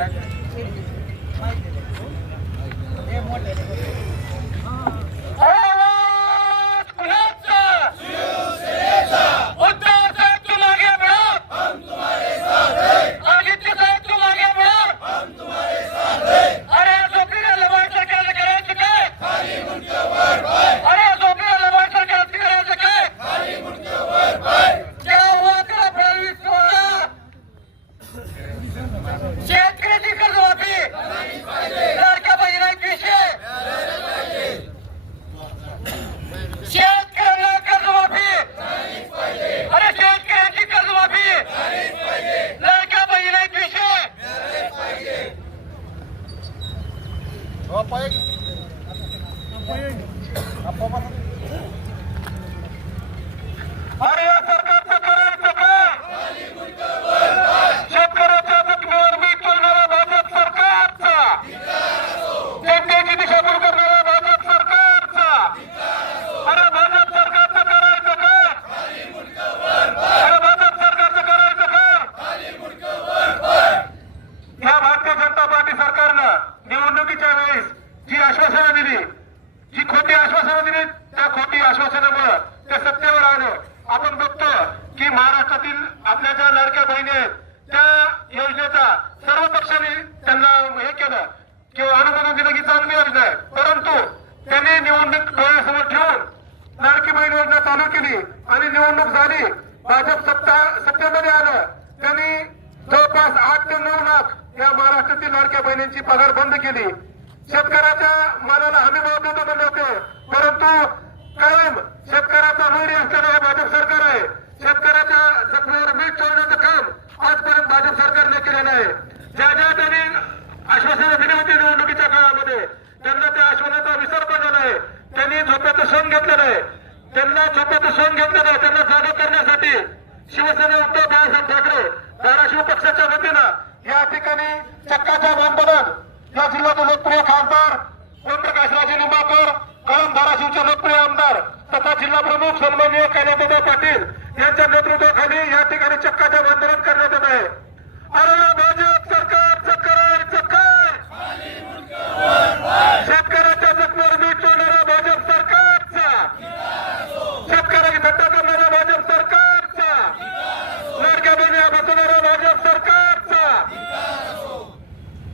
Thank you. Põe aí. A palma tá. Ariana! त्या खोटी आश्वासनामुळे ते सत्तेवर आलं? आपण बघतो की महाराष्ट्रातील आपल्या ज्या लाडक्या बहिणी आहेत त्या योजनेचा सर्व पक्षांनी त्यांना हे केलं. किंवा अनुमोदन दिलं की चांगली योजना आहे. परंतु त्यांनी निवडणूक डोळ्यासमोर ठेवून लाडकी बहीण योजना चालू केली आणि निवडणूक झाली. भाजप सत्ता सत्तेमध्ये आलं. त्यांनी जवळपास आठ ते नऊ लाख या महाराष्ट्रातील लाडक्या बहिणींची पगार बंद केली. शेतकऱ्याच्या मालाला हमी भाव देतो म्हणले होते परंतु कायम शेतकऱ्याचा वैरी असलेलं हे भाजप सरकार आहे शेतकऱ्याच्या जखमीवर मीठ चोरण्याचं काम आजपर्यंत भाजप सरकारने केलेलं आहे ज्या ज्या त्यांनी आश्वासनं दिली होती निवडणुकीच्या काळामध्ये त्यांना त्या आश्वासनाचा विसर पडलेला आहे त्यांनी झोप्याचं सोन घेतलेलं आहे त्यांना झोप्याचं त्यांना जागा करण्यासाठी शिवसेना उद्धव बाळासाहेब ठाकरे धाराशिव पक्षाच्या वतीनं या ठिकाणी चक्काच्या आंदोलन या जिल्ह्याचे लोकप्रिय खासदार ओमप्रकाशराजे निंबाळकर कळंब धाराशिवचे लोकप्रिय आमदार तथा जिल्हा प्रमुख सन्माननीय कैलासदादा पाटील यांच्या नेतृत्वाखाली या ठिकाणी चक्काचे आंदोलन करण्यात